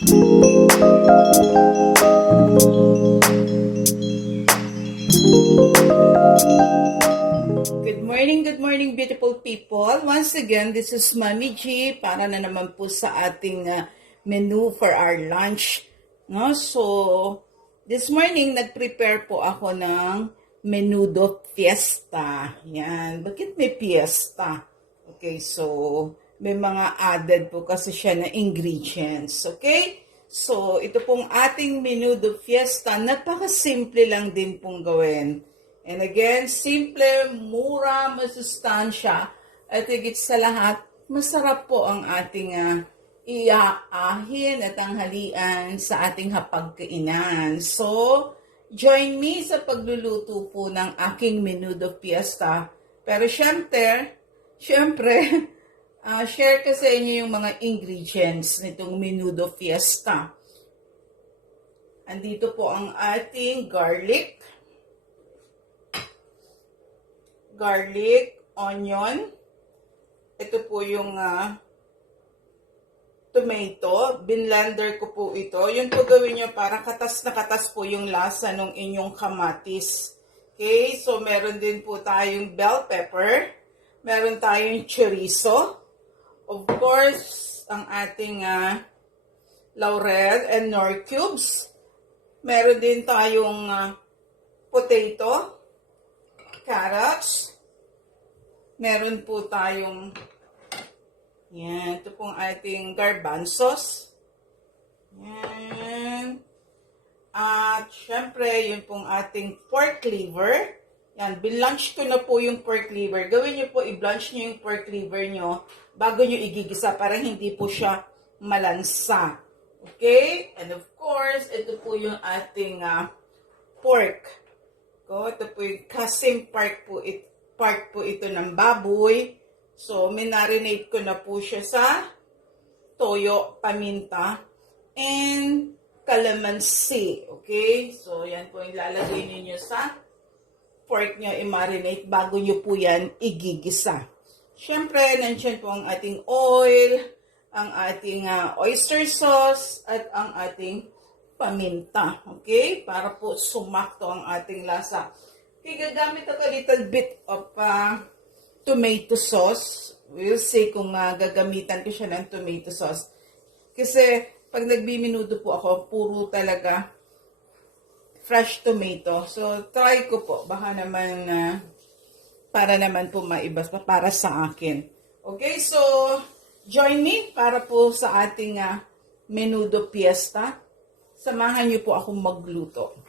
Good morning beautiful people. Once again, this is Mami G para na naman po sa ating menu for our lunch. No? So, this morning nag-prepare po ako ng Menudo Fiesta. Yan. Bakit may Fiesta? Okay, so may mga added po kasi siya na ingredients. Okay? So, ito pong ating Menudo Fiesta. Napaka-simple lang din pong gawin. And again, simple, mura, masustansya, at higit sa lahat, masarap po ang ating iaahin at tanghalian sa ating hapagkainan. So, join me sa pagluluto po ng aking Menudo Fiesta. Pero syempre, share ko sa inyo yung mga ingredients nitong Menudo Fiesta. Andito po ang ating garlic, onion. Ito po yung tomato. Binlender ko po ito. Yun po gawin nyo para katas na katas po yung lasa ng inyong kamatis. Okay, so meron din po tayong bell pepper. Meron tayong chorizo. Of course, ang ating laurel and nor cubes. Meron din tayong potato, carrots. Meron po tayong, yan, ito pong ating garbanzos. Yan. At syempre, yun pong ating pork liver. Yan, binlanch ko na po yung pork liver. Gawin nyo po, i-blanch nyo yung pork liver nyo bago nyo igigisa para hindi po siya malansa. Okay? And of course, ito po yung ating pork. Ito po yung kasing part po ito ng baboy. So, minarinate ko na po siya sa toyo, paminta, and calamansi. Okay? So, yan po yung lalagay niyo sa pork nyo, i-marinate bago nyo po yan igigisa. Siyempre, nandiyan po ang ating oil, ang ating oyster sauce, at ang ating paminta. Okay? Para po sumakto ang ating lasa. Okay, gagamit ako a little bit of tomato sauce. We'll see kung gagamitan ko siya ng tomato sauce. Kasi pag nagbimenudo po ako, puro talaga fresh tomato. So, try ko po. Baka naman para naman po maibas pa para sa akin. Okay, so join me para po sa ating Menudo Fiesta. Samahan niyo po akong magluto.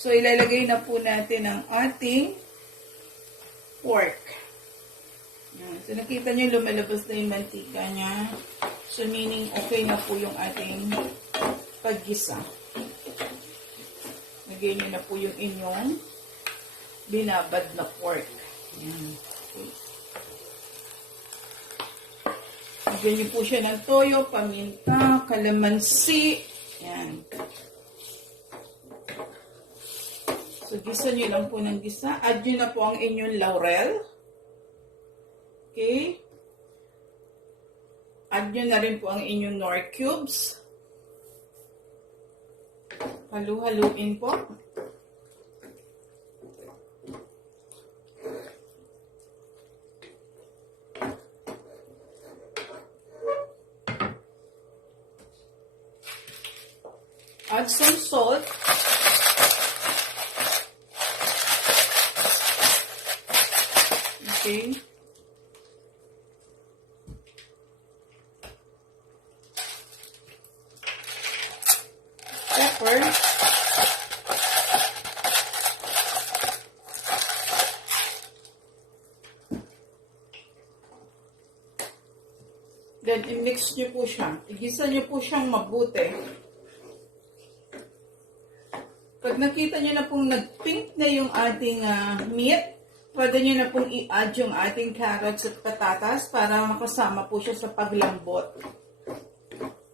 So, ilalagay na po natin ang ating pork. So, nakita nyo, lumalabas na yung mantika niya. So, meaning, okay na po yung ating paggisa. Lagay nyo na po yung inyong binabad na pork. Yan. Okay. Lagyan nyo po siya ng toyo, paminta, kalamansi. Yan. So, gisa nyo lang po ng gisa. Add nyo na po ang inyong laurel. Okay. Add nyo na rin po ang inyong nor cubes. Halu-haluin po. Add some salt. Okay. Pepper. Then, i-mix nyo po siya. Igisa nyo po siyang mabuti. Pag nakita nyo na pong nag-pink na yung ating meat, pwede nyo na pong i-add yung ating carrots at patatas para makasama po siya sa paglambot.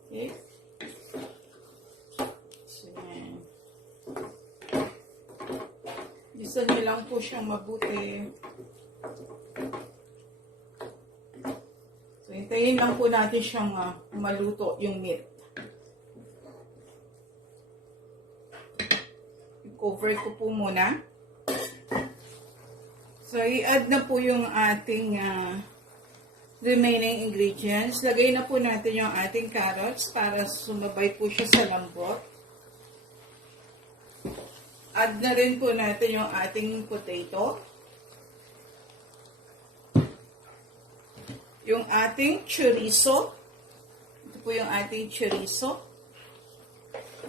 Okay? So, yan. Igisa nyo lang po siyang mabuti. So, hintayin lang po natin siyang maluto yung meat. I-cover ko po muna. So, i-add na po yung ating remaining ingredients. Lagay na po natin yung ating carrots para sumabay po siya sa lambot. Add na rin po natin yung ating potato. Yung ating chorizo. Ito po yung ating chorizo.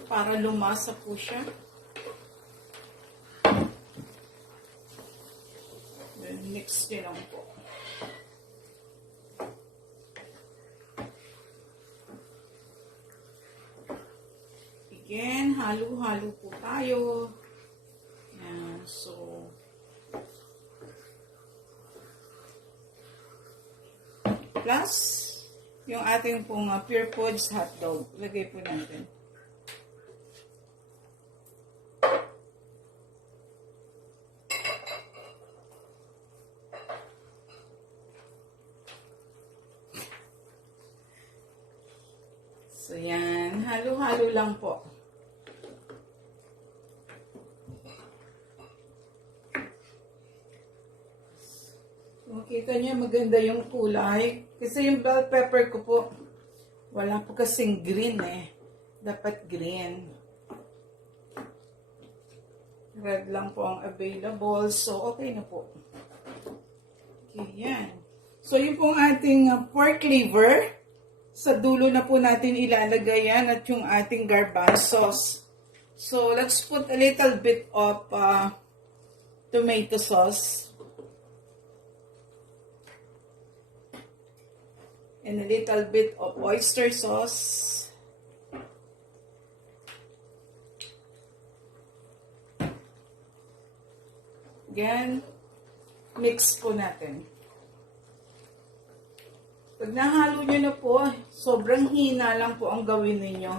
Para lumasa po siya. Then mix nyo lang po. Again, halo-halo po tayo. Yan, so plus, yung ating pong Pure Foods hotdog. Lagay po natin. So, yan. Halo-halo lang po. Makita niyo maganda yung kulay. Kasi yung bell pepper ko po, wala po kasing green eh. Dapat green. Red lang po ang available. So, okay na po. Okay, yan. So, yung pong ating pork liver, sa dulo na po natin ilalagay yan at yung ating garbanzo sauce. So, let's put a little bit of tomato sauce. And a little bit of oyster sauce. Again, mix po natin. Pag nahalo nyo na po, sobrang hina lang po ang gawin ninyo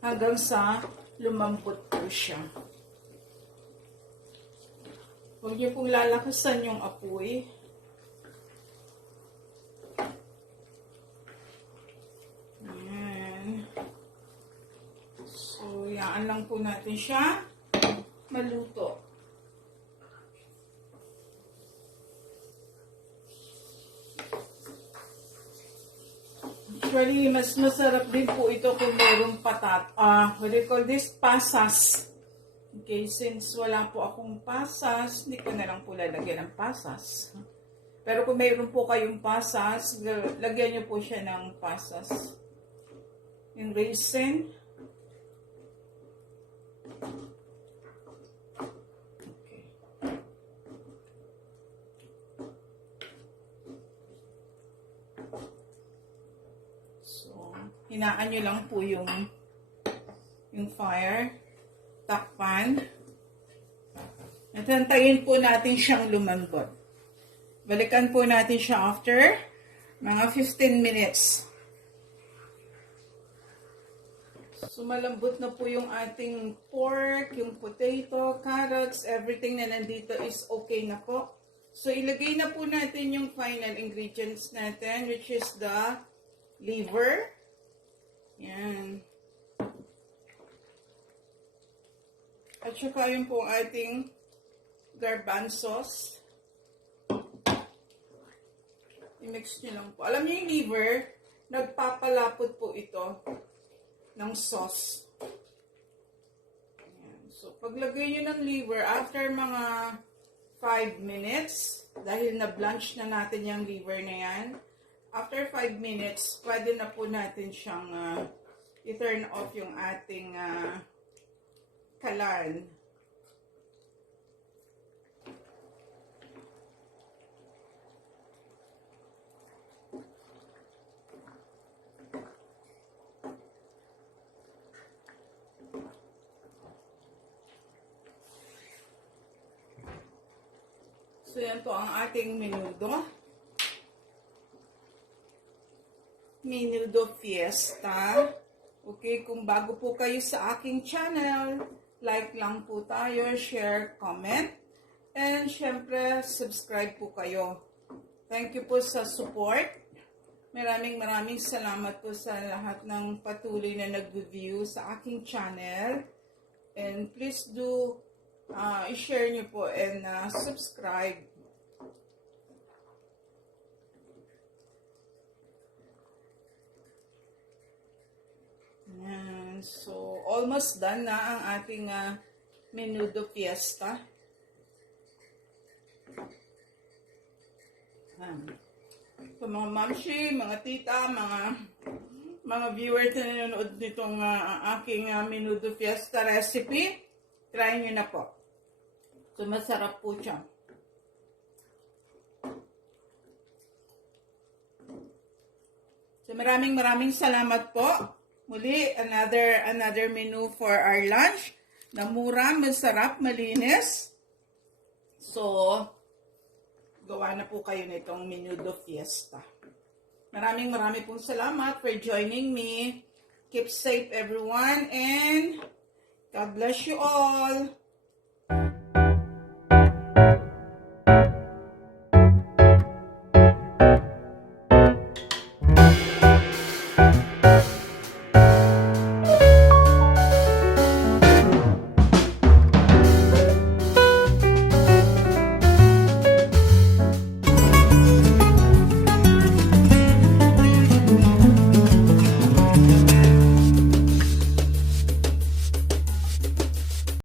hanggang sa lumambot po siya. Huwag nyo pong lalakasan yung apoy. Ayan. So, yaan lang po natin siya maluto. Actually, mas masarap din po ito kung mayroong what do you call this? Pasas. Okay, since wala po akong pasas, hindi ko na lang po lalagyan ng pasas. Pero kung mayroon po kayong pasas, lagyan nyo po siya ng pasas. Yung raisin. Hinaan nyo lang po yung fire. Takpan. At hantayin po natin siyang lumambot. Balikan po natin siya after mga 15 minutes. So, malambot na po yung ating pork, yung potato, carrots, everything na nandito is okay na po. So, ilagay na po natin yung final ingredients natin, which is the liver. Yan. At saka yung po ating garbanzo sauce. I-mix nyo lang po. Alam niyo yung liver, nagpapalapot po ito ng sauce. So, paglagay nyo ng liver, after mga 5 minutes, dahil na-blanch na natin yung liver na yan, after 5 minutes, pwede na po natin siyang i-turn off yung ating kalan. So, yan po ang ating menudo. Menudo Fiesta. Okay, kung bago po kayo sa aking channel, like lang po tayo, share, comment, and syempre, subscribe po kayo. Thank you po sa support. Maraming salamat po sa lahat ng patuloy na nag-view sa aking channel. And please do i-share nyo po and subscribe. Yan. So, almost done na ang ating Menudo Fiesta. So, mga mamshi, mga tita, mga viewers na nanonood nitong aking Menudo Fiesta recipe, try nyo na po. So, masarap po siya. So, maraming salamat po. Muli, another menu for our lunch na mura, masarap, malinis. So, gawa na po kayo nitong Menudo Fiesta. Maraming pong salamat for joining me. Keep safe everyone and God bless you all.